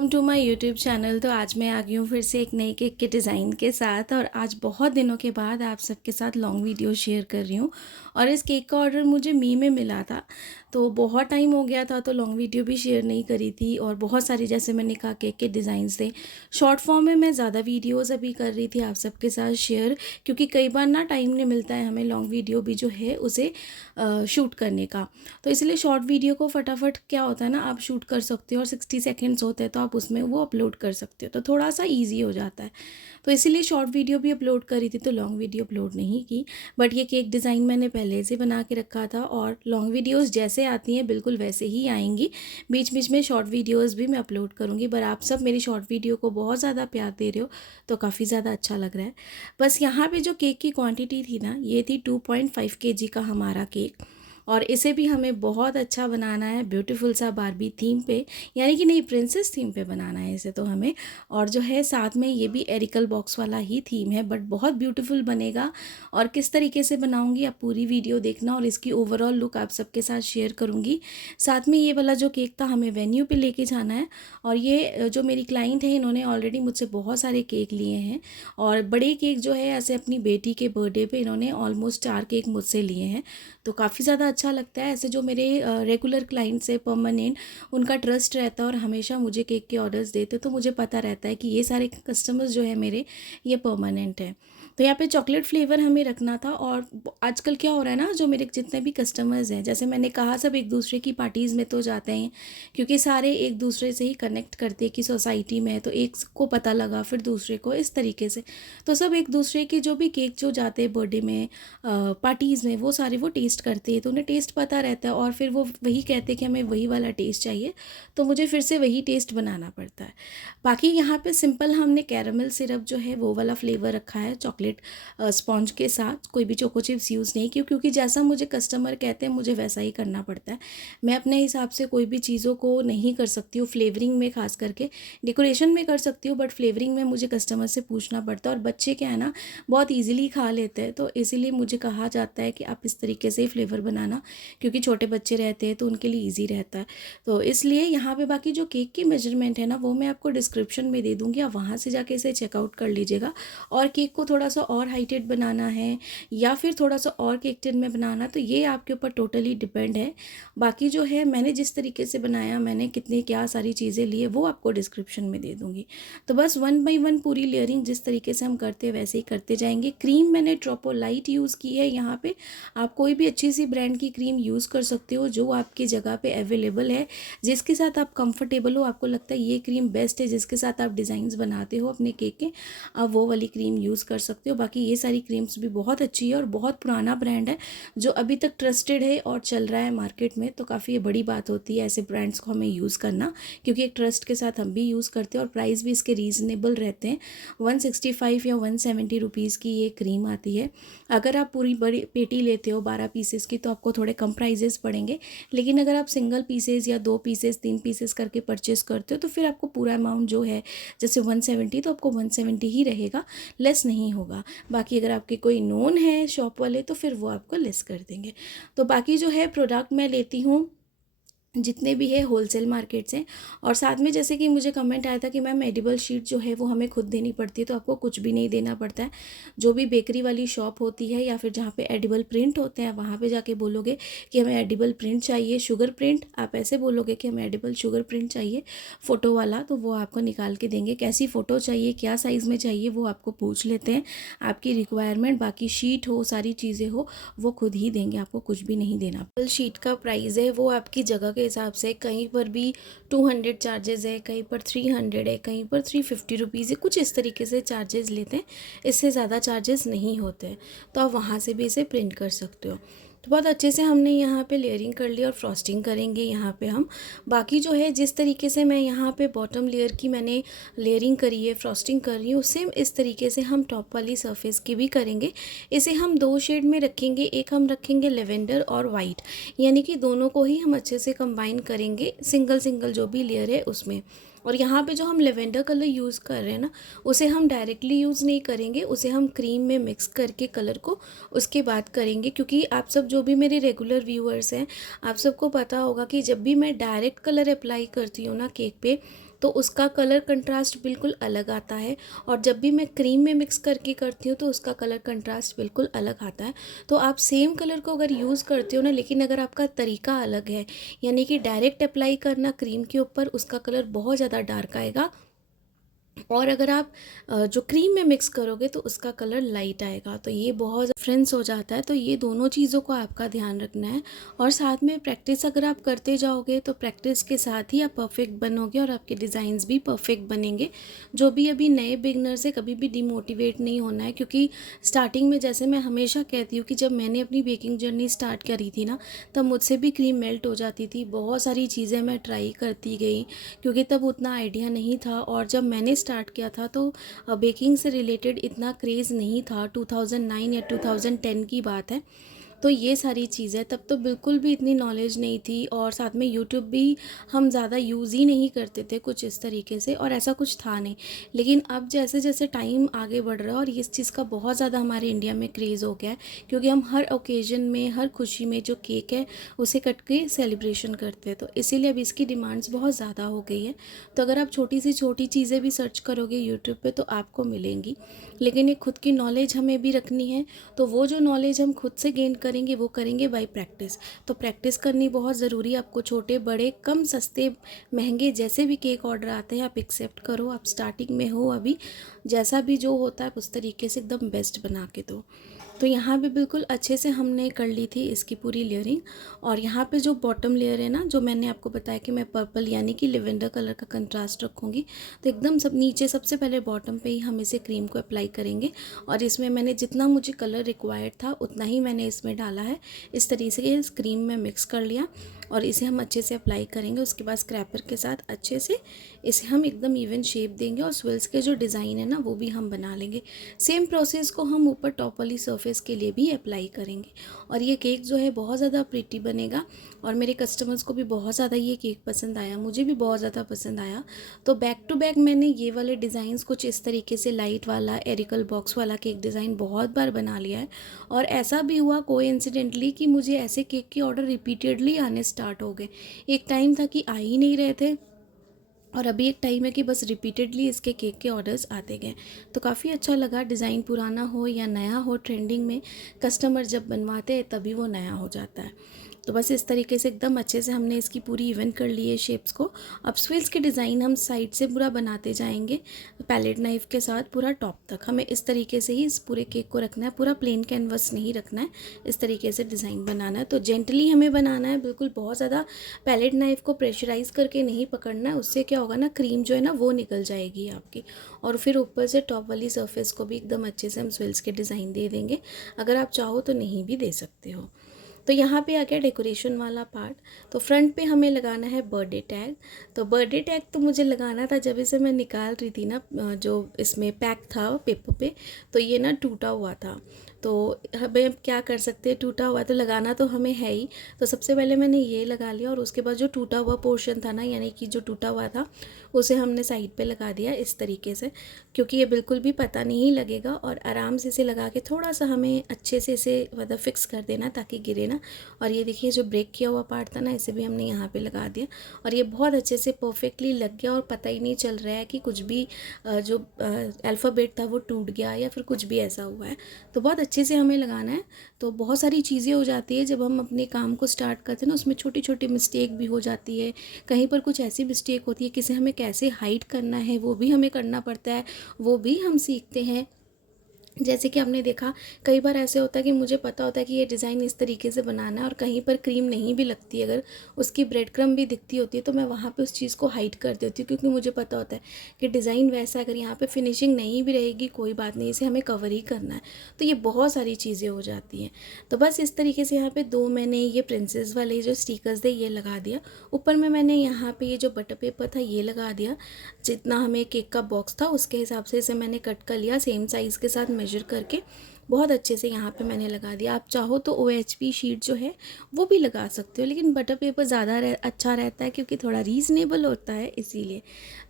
Welcome to my YouTube channel. तो आज मैं आ गई हूँ फिर से एक नई केक के डिज़ाइन के साथ, और आज बहुत दिनों के बाद आप सबके साथ लॉन्ग वीडियो शेयर कर रही हूँ। और इस केक का ऑर्डर मुझे मी में मिला था, तो बहुत टाइम हो गया था, तो लॉन्ग वीडियो भी शेयर नहीं करी थी। और बहुत सारी, जैसे मैंने कहा, केक के डिज़ाइंस थे। शॉर्ट फॉर्म में मैं ज़्यादा वीडियोज़ अभी कर रही थी आप सबके साथ शेयर, क्योंकि कई बार ना टाइम नहीं मिलता है हमें लॉन्ग वीडियो भी जो है उसे शूट करने का। तो इसलिए शॉर्ट वीडियो को फटाफट क्या होता है ना, आप शूट कर सकते हो, और 60 सेकेंड्स होते हैं तो आप उसमें वो अपलोड कर सकते हो, तो थोड़ा सा ईजी हो जाता है। तो इसीलिए शॉर्ट वीडियो भी अपलोड करी थी, तो लॉन्ग वीडियो अपलोड नहीं की। बट ये केक डिज़ाइन मैंने पहले से बना के रखा था, और लॉन्ग वीडियोज़ जैसे आती हैं बिल्कुल वैसे ही आएंगी। बीच बीच में शॉर्ट वीडियोज़ भी मैं अपलोड करूँगी, पर आप सब मेरी शॉर्ट वीडियो को बहुत ज़्यादा प्यार दे रहे हो, तो काफ़ी ज़्यादा अच्छा लग रहा है। बस यहाँ पे जो केक की क्वांटिटी थी ना, ये थी 2.5 kg का हमारा केक। और इसे भी हमें बहुत अच्छा बनाना है, ब्यूटीफुल सा बारबी थीम पे, यानी कि नहीं, प्रिंसेस थीम पे बनाना है इसे तो हमें। और जो है साथ में ये भी एरिकल बॉक्स वाला ही थीम है, बट बहुत ब्यूटीफुल बनेगा। और किस तरीके से बनाऊंगी आप पूरी वीडियो देखना, और इसकी ओवरऑल लुक आप सबके साथ शेयर करूंगी। साथ में ये वाला जो केक था हमें वेन्यू पे लेके जाना है। और ये जो मेरी क्लाइंट है, इन्होंने ऑलरेडी मुझसे बहुत सारे केक लिए हैं, और बड़े केक जो है ऐसे अपनी बेटी के बर्थडे पे इन्होंने ऑलमोस्ट 4 केक मुझसे लिए हैं। तो काफ़ी ज़्यादा अच्छा लगता है, ऐसे जो मेरे रेगुलर क्लाइंट्स है, परमानेंट, उनका ट्रस्ट रहता है और हमेशा मुझे केक के ऑर्डर्स देते, तो मुझे पता रहता है कि ये सारे कस्टमर्स जो है मेरे, ये परमानेंट है। तो यहाँ पे चॉकलेट फ्लेवर हमें रखना था। और आजकल क्या हो रहा है ना, जो मेरे जितने भी कस्टमर्स हैं, जैसे मैंने कहा, सब एक दूसरे की पार्टीज़ में तो जाते हैं, क्योंकि सारे एक दूसरे से ही कनेक्ट करते हैं कि सोसाइटी में है, तो एक को पता लगा फिर दूसरे को, इस तरीके से। तो सब एक दूसरे की जो भी केक जो जाते हैं बर्थडे में, पार्टीज़ में, वो सारे वो टेस्ट करते हैं, तो उन्हें टेस्ट पता रहता है, और फिर वो वही कहते हैं कि हमें वही वाला टेस्ट चाहिए, तो मुझे फिर से वही टेस्ट बनाना पड़ता है। बाकी यहाँ पे सिंपल हमने कैरामल सिरप जो है वो वाला फ्लेवर रखा है, चॉकलेट स्पॉन्ज के साथ। कोई भी चोको चिप्स यूज़ नहीं की, क्योंकि जैसा मुझे कस्टमर कहते हैं मुझे वैसा ही करना पड़ता है। मैं अपने हिसाब से कोई भी चीज़ों को नहीं कर सकती हूँ, फ्लेवरिंग में खास करके। डेकोरेशन में कर सकती हूँ, बट फ्लेवरिंग में मुझे कस्टमर से पूछना पड़ता है। और बच्चे क्या है ना, बहुत ईजिली खा लेते हैं, तो इसीलिए मुझे कहा जाता है कि आप इस तरीके से ही फ्लेवर बनाना, क्योंकि छोटे बच्चे रहते हैं तो उनके लिए ईजी रहता है। तो इसलिए यहाँ पे बाकी जो केक की मेजरमेंट है ना, वो मैं आपको डिस्क्रिप्शन में दे दूँगी, आप वहाँ से जाके इसे चेकआउट कर लीजिएगा। और केक को थोड़ा सा और हाइटेड बनाना है, या फिर थोड़ा सा और केक टिन में बनाना, तो ये आपके ऊपर टोटली डिपेंड है। बाकी जो है मैंने जिस तरीके से बनाया, मैंने कितनी क्या सारी चीज़ें ली है, वो आपको डिस्क्रिप्शन में दे दूँगी। तो बस 1 बाई 1 पूरी लेयरिंग जिस तरीके से हम करते हैं वैसे ही करते जाएंगे। क्रीम मैंने ट्रोपोलाइट यूज़ की है यहाँ पे। आप कोई भी अच्छी सी ब्रांड की क्रीम यूज़ कर सकते हो, जो आपकी जगह पे अवेलेबल है, जिसके साथ आप कंफर्टेबल हो, आपको लगता है ये क्रीम बेस्ट है, जिसके साथ आप डिज़ाइंस बनाते हो अपने केक के, आप वो वाली क्रीम यूज़ कर सकते हो। बाकी ये सारी क्रीम्स भी बहुत अच्छी है, और बहुत पुराना ब्रांड है, जो अभी तक ट्रस्टेड है और चल रहा है मार्केट में। तो काफ़ी बड़ी बात होती है ऐसे ब्रांड्स को हमें यूज़ करना, क्योंकि एक ट्रस्ट के साथ हम भी यूज़ करते हैं, और प्राइस भी इसके रीज़नेबल रहते हैं। 165 या 170 रुपीज़ की ये क्रीम आती है। अगर आप पूरी बड़ी पेटी लेते हो 12 पीसेस की, तो आपको थोड़े कम प्राइजेस पड़ेंगे। लेकिन अगर आप सिंगल पीसेस या 2 पीसेस 3 पीसेस करके परचेस करते हो, तो फिर आपको पूरा अमाउंट जो है, जैसे 170, तो आपको 170 ही रहेगा, लेस नहीं होगा। बाकी अगर आपके कोई नोन है शॉप वाले, तो फिर वो आपको लेस कर देंगे। तो बाकी जो है प्रोडक्ट मैं लेती हूँ जितने भी है होलसेल मार्केट से। और साथ में जैसे कि मुझे कमेंट आया था कि मैम एडिबल शीट जो है वो हमें खुद देनी पड़ती है, तो आपको कुछ भी नहीं देना पड़ता है। जो भी बेकरी वाली शॉप होती है, या फिर जहाँ पे एडिबल प्रिंट होते हैं, वहाँ पे जाके बोलोगे कि हमें एडिबल प्रिंट चाहिए, शुगर प्रिंट, आप ऐसे बोलोगे कि हमें एडिबल शुगर प्रिंट चाहिए फ़ोटो वाला, तो वो आपको निकाल के देंगे। कैसी फ़ोटो चाहिए, क्या साइज़ में चाहिए, वो आपको पूछ लेते हैं, आपकी रिक्वायरमेंट, बाकी शीट हो, सारी चीज़ें हो, वो खुद ही देंगे, आपको कुछ भी नहीं देना। शीट का प्राइस है वो आपकी जगह के हिसाब से, कहीं पर भी 200 चार्जेस है, कहीं पर 300 है, कहीं पर 350 रुपीज़ है, कुछ इस तरीके से चार्जेस लेते हैं। इससे ज़्यादा चार्जेस नहीं होते, तो आप वहाँ से भी इसे प्रिंट कर सकते हो। तो बहुत अच्छे से हमने यहाँ पे लेयरिंग कर ली, और फ्रॉस्टिंग करेंगे यहाँ पे हम। बाकी जो है जिस तरीके से मैं यहाँ पे बॉटम लेयर की मैंने लेयरिंग करी है, फ्रॉस्टिंग कर रही हूँ, सेम इस तरीके से हम टॉप वाली सरफेस की भी करेंगे। इसे हम 2 शेड में रखेंगे, एक हम रखेंगे लेवेंडर और वाइट, यानी कि दोनों को ही हम अच्छे से कंबाइन करेंगे, सिंगल सिंगल जो भी लेयर है उसमें। और यहाँ पे जो हम लेवेंडर कलर यूज़ कर रहे हैं ना, उसे हम डायरेक्टली यूज़ नहीं करेंगे, उसे हम क्रीम में मिक्स करके कलर को उसके बाद करेंगे। क्योंकि आप सब जो भी मेरे रेगुलर व्यूअर्स हैं, आप सबको पता होगा कि जब भी मैं डायरेक्ट कलर अप्लाई करती हूँ ना केक पे, तो उसका कलर कंट्रास्ट बिल्कुल अलग आता है, और जब भी मैं क्रीम में मिक्स करके करती हूँ तो उसका कलर कंट्रास्ट बिल्कुल अलग आता है। तो आप सेम कलर को अगर यूज़ करते हो ना, लेकिन अगर आपका तरीका अलग है, यानी कि डायरेक्ट अप्लाई करना क्रीम के ऊपर, उसका कलर बहुत ज़्यादा डार्क आएगा, और अगर आप जो क्रीम में मिक्स करोगे तो उसका कलर लाइट आएगा। तो ये बहुत डिफरेंस हो जाता है। तो ये दोनों चीज़ों को आपका ध्यान रखना है, और साथ में प्रैक्टिस अगर आप करते जाओगे तो प्रैक्टिस के साथ ही आप परफेक्ट बनोगे और आपके डिज़ाइंस भी परफेक्ट बनेंगे। जो भी अभी नए बिगनर से कभी भी डिमोटिवेट नहीं होना है, क्योंकि स्टार्टिंग में, जैसे मैं हमेशा कहती हूँ कि जब मैंने अपनी बेकिंग जर्नी स्टार्ट करी थी ना, तब मुझसे भी क्रीम मेल्ट हो जाती थी। बहुत सारी चीज़ें मैं ट्राई करती गई, क्योंकि तब उतना आइडिया नहीं था। और जब मैंने स्टार्ट किया था तो बेकिंग से रिलेटेड इतना क्रेज़ नहीं था। 2009 या 2010 की बात है। तो ये सारी चीज़ें, तब तो बिल्कुल भी इतनी नॉलेज नहीं थी, और साथ में यूट्यूब भी हम ज़्यादा यूज़ ही नहीं करते थे कुछ इस तरीके से, और ऐसा कुछ था नहीं। लेकिन अब जैसे जैसे टाइम आगे बढ़ रहा है और इस चीज़ का बहुत ज़्यादा हमारे इंडिया में क्रेज़ हो गया है, क्योंकि हम हर ओकेज़न में, हर खुशी में जो केक है उसे कट के सेलिब्रेशन करते हैं, तो इसीलिए अब इसकी डिमांड्स बहुत ज़्यादा हो गई है। तो अगर आप छोटी से छोटी चीज़ें भी सर्च करोगे यूट्यूब पे तो आपको मिलेंगी, लेकिन एक खुद की नॉलेज हमें भी रखनी है। तो वो जो नॉलेज हम खुद से गेन करेंगे वो करेंगे बाय प्रैक्टिस। तो प्रैक्टिस करनी बहुत ज़रूरी है। आपको छोटे बड़े कम सस्ते महंगे जैसे भी केक ऑर्डर आते हैं आप एक्सेप्ट करो। आप स्टार्टिंग में हो अभी, जैसा भी जो होता है उस तरीके से एकदम बेस्ट बना के दो। तो यहाँ पे बिल्कुल अच्छे से हमने कर ली थी इसकी पूरी लेयरिंग। और यहाँ पे जो बॉटम लेयर है ना, जो मैंने आपको बताया कि मैं पर्पल यानी कि लिवेंडर कलर का कंट्रास्ट रखूँगी, तो एकदम सब नीचे सबसे पहले बॉटम पे ही हम इसे क्रीम को अप्लाई करेंगे। और इसमें मैंने जितना मुझे कलर रिक्वायर्ड था उतना ही मैंने इसमें डाला है। इस तरीके से इस क्रीम में मिक्स कर लिया और इसे हम अच्छे से अप्लाई करेंगे। उसके बाद स्क्रैपर के साथ अच्छे से इसे हम एकदम इवन शेप देंगे, और स्विल्स के जो डिज़ाइन है ना वो भी हम बना लेंगे। सेम प्रोसेस को हम ऊपर टॉप वाली सरफेस के लिए भी अप्लाई करेंगे। और ये केक जो है बहुत ज़्यादा प्रिटी बनेगा, और मेरे कस्टमर्स को भी बहुत ज़्यादा ये केक पसंद आया, मुझे भी बहुत ज़्यादा पसंद आया। तो बैक टू बैक मैंने ये वाले डिज़ाइंस कुछ इस तरीके से लाइट वाला एरिकल बॉक्स वाला केक डिज़ाइन बहुत बार बना लिया है। और ऐसा भी हुआ कोइंसिडेंटली कि मुझे ऐसे केक के ऑर्डर रिपीटेडली आने स्टार्ट हो गए। एक टाइम था कि आ ही नहीं रहे थे, और अभी एक टाइम है कि बस रिपीटेडली इसके केक के ऑर्डर्स आते गए। तो काफ़ी अच्छा लगा। डिज़ाइन पुराना हो या नया हो, ट्रेंडिंग में कस्टमर जब बनवाते हैं तभी वो नया हो जाता है। तो बस इस तरीके से एकदम अच्छे से हमने इसकी पूरी इवन कर ली है शेप्स को। अब स्विल्स के डिज़ाइन हम साइड से पूरा बनाते जाएंगे पैलेट नाइफ के साथ पूरा टॉप तक। हमें इस तरीके से ही इस पूरे केक को रखना है, पूरा प्लेन कैनवस नहीं रखना है, इस तरीके से डिज़ाइन बनाना है। तो जेंटली हमें बनाना है, बिल्कुल बहुत ज़्यादा पैलेट नाइफ को प्रेशराइज़ करके नहीं पकड़ना है। उससे क्या होगा ना, क्रीम जो है ना वो निकल जाएगी आपकी। और फिर ऊपर से टॉप वाली सरफेस को भी एकदम अच्छे से हम स्विल्स के डिज़ाइन दे देंगे। अगर आप चाहो तो नहीं भी दे सकते हो। तो यहाँ पे आ गया डेकोरेशन वाला पार्ट। तो फ्रंट पे हमें लगाना है बर्थडे टैग। तो बर्थडे टैग तो मुझे लगाना था जब इसे मैं निकाल रही थी ना, जो इसमें पैक था पेपर पे, तो ये ना टूटा हुआ था। तो हमें क्या कर सकते हैं, टूटा हुआ तो लगाना तो हमें है ही। तो सबसे पहले मैंने ये लगा लिया, और उसके बाद जो टूटा हुआ पोर्शन था ना, यानी कि जो टूटा हुआ था उसे हमने साइड पे लगा दिया इस तरीके से, क्योंकि ये बिल्कुल भी पता नहीं लगेगा। और आराम से इसे लगा के थोड़ा सा हमें अच्छे से इसे मतलब फिक्स कर देना ताकि गिरे ना। और ये देखिए जो ब्रेक किया हुआ पार्ट था ना, इसे भी हमने यहाँ पे लगा दिया, और ये बहुत अच्छे से परफेक्टली लग गया, और पता ही नहीं चल रहा है कि कुछ भी जो अल्फ़ाबेट था वो टूट गया या फिर कुछ भी ऐसा हुआ है। तो बहुत अच्छे से हमें लगाना है। तो बहुत सारी चीज़ें हो जाती है जब हम अपने काम को स्टार्ट करते हैं ना, उसमें छोटी छोटी मिस्टेक भी हो जाती है। कहीं पर कुछ ऐसी मिस्टेक होती है, किसे हमें कैसे हाइड करना है वो भी हमें करना पड़ता है, वो भी हम सीखते हैं। जैसे कि आपने देखा कई बार ऐसे होता है कि मुझे पता होता है कि ये डिज़ाइन इस तरीके से बनाना है, और कहीं पर क्रीम नहीं भी लगती, अगर उसकी ब्रेड क्रम्ब भी दिखती होती है तो मैं वहाँ पे उस चीज़ को हाइड कर देती हूँ, क्योंकि मुझे पता होता है कि डिज़ाइन वैसा है, अगर यहाँ पे फिनिशिंग नहीं भी रहेगी कोई बात नहीं, इसे हमें कवर ही करना है। तो ये बहुत सारी चीज़ें हो जाती हैं। तो बस इस तरीके से यहाँ पर दो मैंने ये प्रिंसेस वाले जो स्टिकर्स थे ये लगा दिया। ऊपर में मैंने यहाँ पर ये जो बटर पेपर था ये लगा दिया। जितना हमें केक का बॉक्स था उसके हिसाब से इसे मैंने कट कर लिया, सेम साइज़ के साथ मेजर करके बहुत अच्छे से यहाँ पे मैंने लगा दिया। आप चाहो तो OHP शीट जो है वो भी लगा सकते हो, लेकिन बटर पेपर ज़्यादा अच्छा रहता है क्योंकि थोड़ा रीज़नेबल होता है इसीलिए।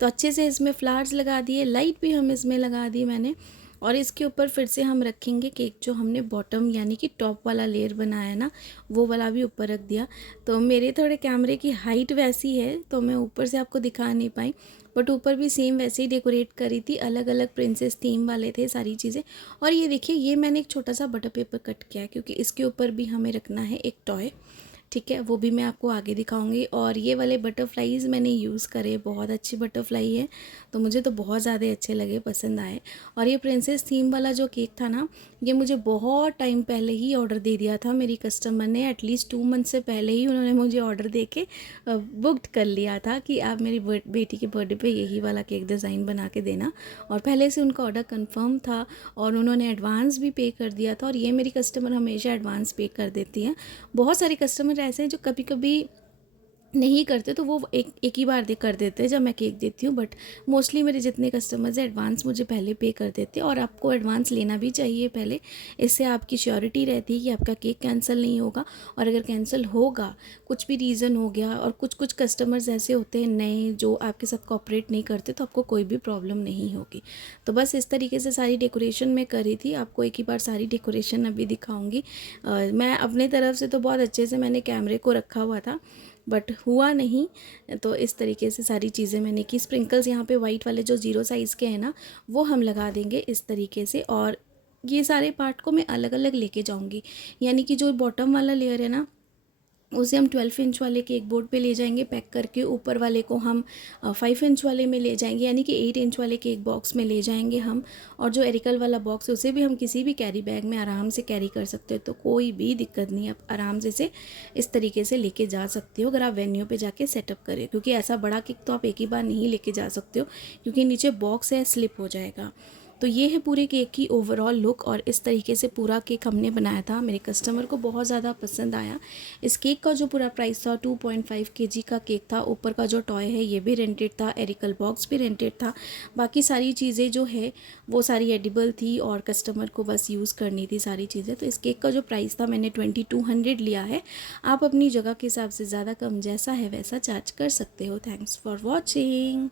तो अच्छे से इसमें फ्लावर्स लगा दिए, लाइट भी हम इसमें लगा दी मैंने। और इसके ऊपर फिर से हम रखेंगे केक, जो हमने बॉटम यानी कि टॉप वाला लेयर बनाया ना, वो वाला भी ऊपर रख दिया। तो मेरे थोड़े कैमरे की हाइट वैसी है तो मैं ऊपर से आपको दिखा नहीं पाई, बट ऊपर भी सेम वैसे ही डेकोरेट करी थी, अलग अलग प्रिंसेस थीम वाले थे सारी चीज़ें। और ये देखिए, ये मैंने एक छोटा सा बटर पेपर कट किया है क्योंकि इसके ऊपर भी हमें रखना है एक टॉय। ठीक है, वो भी मैं आपको आगे दिखाऊंगी। और ये वाले बटरफ्लाईज़ मैंने यूज़ करे, बहुत अच्छी बटरफ्लाई है, तो मुझे तो बहुत ज़्यादा अच्छे लगे, पसंद आए। और ये प्रिंसेस थीम वाला जो केक था ना, ये मुझे बहुत टाइम पहले ही ऑर्डर दे दिया था मेरी कस्टमर ने, एटलीस्ट 2 मंथ से पहले ही उन्होंने मुझे ऑर्डर दे के बुकड कर लिया था कि आप मेरी बेटी के बर्थडे पे यही वाला केक डिज़ाइन बना के देना। और पहले से उनका ऑर्डर कंफर्म था और उन्होंने एडवांस भी पे कर दिया था। और ये मेरी कस्टमर हमेशा एडवांस पे कर देती हैं। बहुत सारे कस्टमर ऐसे हैं जो कभी कभी नहीं करते, तो वो एक ही बार कर देते हैं जब मैं केक देती हूँ, बट मोस्टली मेरे जितने कस्टमर्स हैं एडवांस मुझे पहले पे कर देते हैं। और आपको एडवांस लेना भी चाहिए पहले, इससे आपकी श्योरिटी रहती है कि आपका केक कैंसिल नहीं होगा। और अगर कैंसिल होगा, कुछ भी रीज़न हो गया, और कुछ कुछ कस्टमर्स ऐसे होते हैं नए जो आपके साथ कोऑपरेट नहीं करते, तो आपको कोई भी प्रॉब्लम नहीं होगी। तो बस इस तरीके से सारी डेकोरेशन मैं करी थी, आपको एक ही बार सारी डेकोरेशन अभी दिखाऊंगी। मैं अपने तरफ से तो बहुत अच्छे से मैंने कैमरे को रखा हुआ था, बट हुआ नहीं। तो इस तरीके से सारी चीज़ें मैंने की। स्प्रिंकल्स यहाँ पे वाइट वाले जो 0 साइज़ के हैं ना, वो हम लगा देंगे इस तरीके से। और ये सारे पार्ट को मैं अलग अलग लेके जाऊँगी, यानी कि जो बॉटम वाला लेयर है ना, उसे हम 12 इंच वाले केक बोर्ड पे ले जाएंगे पैक करके, ऊपर वाले को हम 5 इंच वाले में ले जाएंगे, यानी कि 8 इंच वाले केक बॉक्स में ले जाएंगे हम। और जो एरिकल वाला बॉक्स है उसे भी हम किसी भी कैरी बैग में आराम से कैरी कर सकते हो, तो कोई भी दिक्कत नहीं, आप आराम से इसे इस तरीके से लेके जा सकते हो अगर आप वेन्यू पे जाके सेटअप करें। क्योंकि ऐसा बड़ा केक तो आप एक ही बार नहीं लेके जा सकते हो, क्योंकि नीचे बॉक्स है, स्लिप हो जाएगा। तो ये है पूरे केक की ओवरऑल लुक, और इस तरीके से पूरा केक हमने बनाया था। मेरे कस्टमर को बहुत ज़्यादा पसंद आया। इस केक का जो पूरा प्राइस था 2.5 kg का केक था। ऊपर का जो टॉय है ये भी रेंटेड था, एरिकल बॉक्स भी रेंटेड था। बाकी सारी चीज़ें जो है वो सारी एडिबल थी और कस्टमर को बस यूज़ करनी थी सारी चीज़ें। तो इस केक का जो प्राइस था मैंने 2200 लिया है। आप अपनी जगह के हिसाब से ज़्यादा कम जैसा है वैसा चार्ज कर सकते हो। Thanks for watching.